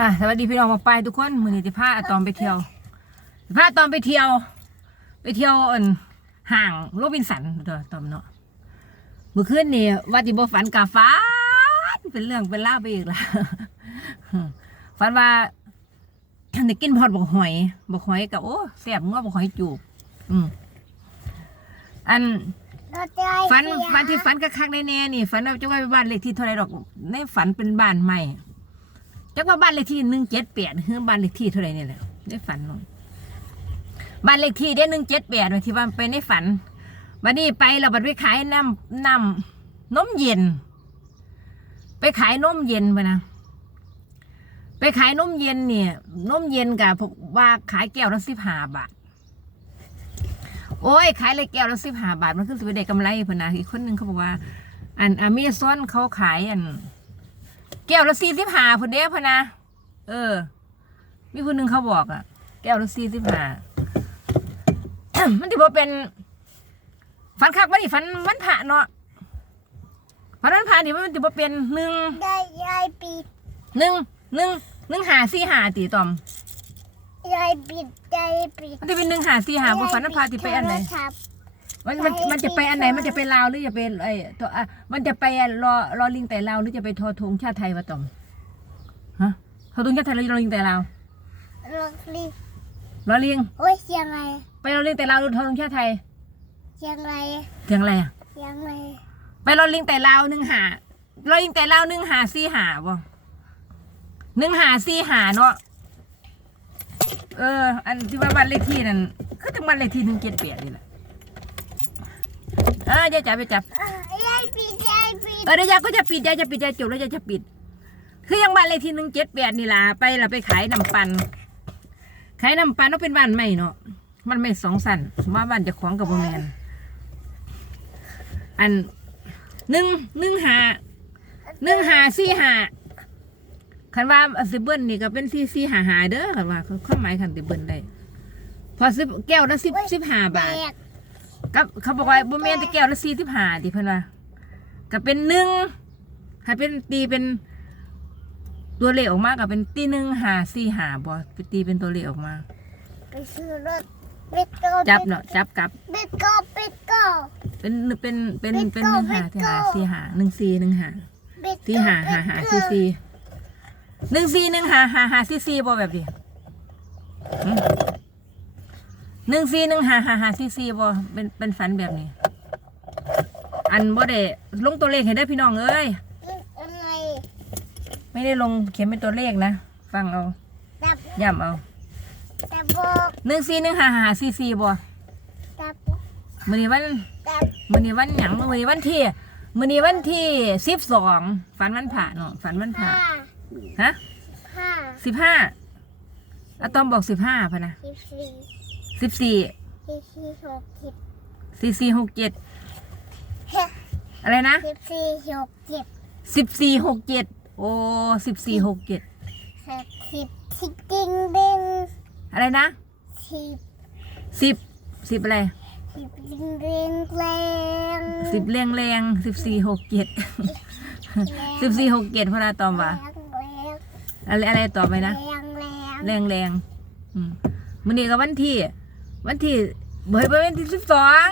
อะสวัสดีพี่น้องมาไปายทุกคนมือนี้จะพาอาตอมไปเที่ยวจะพาอาตอมไปเที่ยว ไปเที่ยวอันห่างโรบินสันเด้อตอมเนาะเมื่อคืนนี่ว่าจิบฝันกาฟ้านเป็นเรื่องเป็นเล่าวไปอีกละฝันว่าได้กินพอดบอกหอยบอกหอยกับโอ้แซ่บงัวบอกหอยจูบอืมอันฝันฝันที่ฝันกระคักแน่ๆนี่ฝันว่าจะว่าไปบ้านเลขที่เท่าไหรดอกในฝันเป็นบ้านใหม่ จักว่าบ้านเลขที่หนึ่งเจ็ดแปดคือบ้านเลขที่เท่าไหรนี่แหละในฝันเนาะบ้านเลขที่ได้หนึ่งเจ็ดแปดที่ว่าไปในฝันวันนี้ไปเราบัดไปขายน้ำน้ำนมเย็น ไปขายนมเย็นไปนะไปขายนมเย็นเนี่ยนมเย็นกับพวกว่าขายแก้วละสิบห้าบาทโอ้ยขายเลยแก้วละสิบห้าบาทมันคือสิบได้กำไรพนะอีกคนหนึ่งเขาบอกว่า อันอเมซอนเขาขายอัน ก้วละสี่สิบห้าพอเด้พะนะเออ มีคนหนึ่งเขาบอกอะแก้วละสี่สิบห้ามันถือว่าเป็นฟันคักวันนี้ฟันวันผ่าเนาะฟันวันผ่านี่มันถือว่าเป็นหนึ่งได้ยายปิดหนึ่งหนึ่งหนึ่งหาสี่หาตีตอมยายปิดยายปิดมันจะเป็นหนึ่งหาสี่หาบนฟันวันผ่าที่ไปอันไหนโทรศัพท์ มันมันมันจะไปอันไหนมันจะไปลาวหรือจะไปไอ้ตัวอะมันจะไปรอรอลิงแต่ลาวหรือจะไปทอทงชาติไทยวะตอมฮะทอทงชาติไทยหรือรอลิงแต่ลาวลองลิรอลิงโอ้ยเสียงอะไรไปรอลิงแต่ลาวหรือทอทงชาติไทยเสียงอะไรเสียงอะไรอะเสียงอะไรไปรอลิงแต่ลาวหนึ่งหารอลิงแต่ลาวหนึ่งหาสี่หาบ่หนึ่งหาสี่หาเนาะเออ อันที่ว่าบ้านเลขที่นั่นคือถึงบ้านเลขที่หนึ่งเจ็ดแปดนี่แหละ เออจะจับไปจับยายปิดยายปิดเออเดี๋ยวยายก็จะปิดยายจะปิดยายจบแล้วยายจะปิด คือยังบ้านเลขที่หนึ่งเจ็ดแปดนี่ล่ะไปเราไปขายน้ำปันขายน้ำปันต้องเป็นบ้านใหม่เนาะมันไม่สองสันว่าบ้านจะของกับโบแมนอันหนึ่งหนึ่งหาหนึ่งหาสี่หาคันว่าสิเบิ้ลนี่ก็เป็นสี่สี่หาหาเด้อคันว่าเขาข้อหมายคันสิเบิ้ลได้พอสิบแก้วละสิบสิบห้าบาท กกับเขาบอกว่าบ่แม่นแต่แก้วละสี่สิบห้าดิเพิ่นว่าก็เป็นหนึ่งให้เป็นตีเป็นตัวเลขออกมาก็เป็นตีหนึ่งหาสี่หาบ่ไปตีเป็นตัวเลขออกมา ไปซื้อรถปิดโก้จับเนาะจับกลับปิดโก้ปิดโก้เป็นเป็นเป็น Let's เป็น go, หนึ่งหา let's ที่หา go สี่หาหนึ่งสี่หนึ่งหาปิดสี่โก้หาหาหาสี่สี่หนึ่งสี่หนึ่งหาหาหาสี่สี่บ่แบบนี้ หึหนึ่งสี่หนึ่งหาหาหาสี่สี่บ่เป็นเป็นฝันแบบนี้ อันบ่ได้ลงตัวเลขให้ได้อพี่น้องเอ้ยอะไรไม่ได้ลงเขียนเป็นตัวเลขนะฟังเอาจับย้ำเอาจับบอกหนึ่งสี่หนึ่งหาหาสี่สี่บ่จับมื้อนี้วันจับมื้อนี้วันหยังมื้อนี้วันที่มื้อนี้วันที่สิบสองฝันวันผ่าเนาะฝันวันผ่าห้าฮะห้าสิบห้าอะตอมบอกสิบห้าพะนะสิบสี่ สิบสี่สิบสี่หกสิบสี่สี่หกเจ็ดเฮ้ยอะไรนะสิบสี่หกสิบสิบสี่หกเจ็ดโอ้สิบสี่หกเจ็ดสิบสิบสิบดิงดิงอะไรนะสิบสิบสิบอะไรสิบดิงดิงแรงสิบแรงแรงสิบสี่หกเจ็ดสิบสี่หกเจ็ดพะนะตอมว่าแรงอะไรอะไรต่อไปแรนะงแรงแรงแรงอืมมันนี่ก็วันที่ วันที่เบยเบยวันที่สิบสอง